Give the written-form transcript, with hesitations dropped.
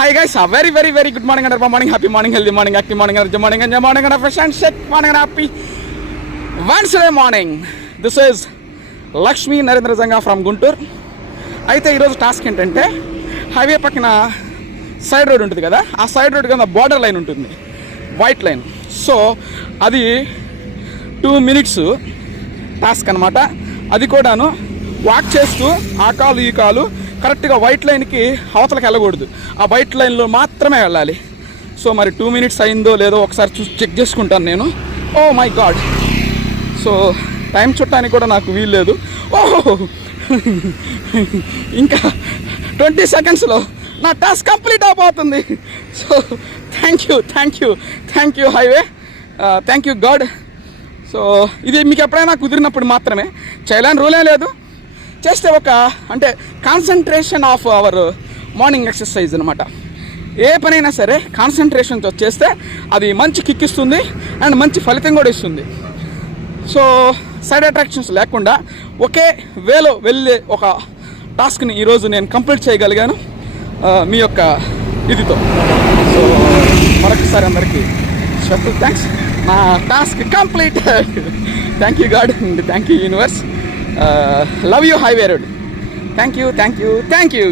Hi guys, a very good morning and morning, happy morning, healthy morning, active morning, energy morning, and morning and fresh and shake morning and happy Wednesday morning. This is Lakshmi Narendra Zanga from Guntur. అయితే ఈరోజు task ఏంటంటే highway పక్కన side road ఉంటుంది కదా, ఆ side road కింద border line ఉంటుంది, white line. So అది 2 minutes టాస్క్ అనమాట. అది కూడాను వాక్ చేస్తూ ఆ కాలు ఈ కాలు కరెక్ట్గా వైట్ లైన్కి అవతలకి వెళ్ళకూడదు, ఆ వైట్ లైన్లో మాత్రమే వెళ్ళాలి. సో మరి 2 minutes అయిందో లేదో ఒకసారి చూసి చెక్ చేసుకుంటాను నేను. Oh my god, so time చుట్టానికి కూడా నాకు వీలు లేదు. ఓహో, ఇంకా 20 secondsలో నా టాస్క్ కంప్లీట్ అయిపోతుంది. So thank you highway, thank you god. So ఇది మీకు ఎప్పుడైనా కుదిరినప్పుడు మాత్రమే చేయాలని రూలే లేదు, చేస్తే ఒక అంటే concentration of our morning exercise అనమాట. ఏ పనైనా సరే కాన్సన్ట్రేషన్తో చేస్తే అది మంచి కిక్ ఇస్తుంది అండ్ మంచి ఫలితం కూడా ఇస్తుంది. సో సైడ్ అట్రాక్షన్స్ లేకుండా ఒకే వేలో వెళ్ళే ఒక టాస్క్ని ఈరోజు నేను కంప్లీట్ చేయగలిగాను మీ యొక్క ఇదితో. సో మరొకసారి అందరికీ స్పెషల్ థ్యాంక్స్. నా task complete. Thank you God and thank you universe. Love you highway road. Thank you.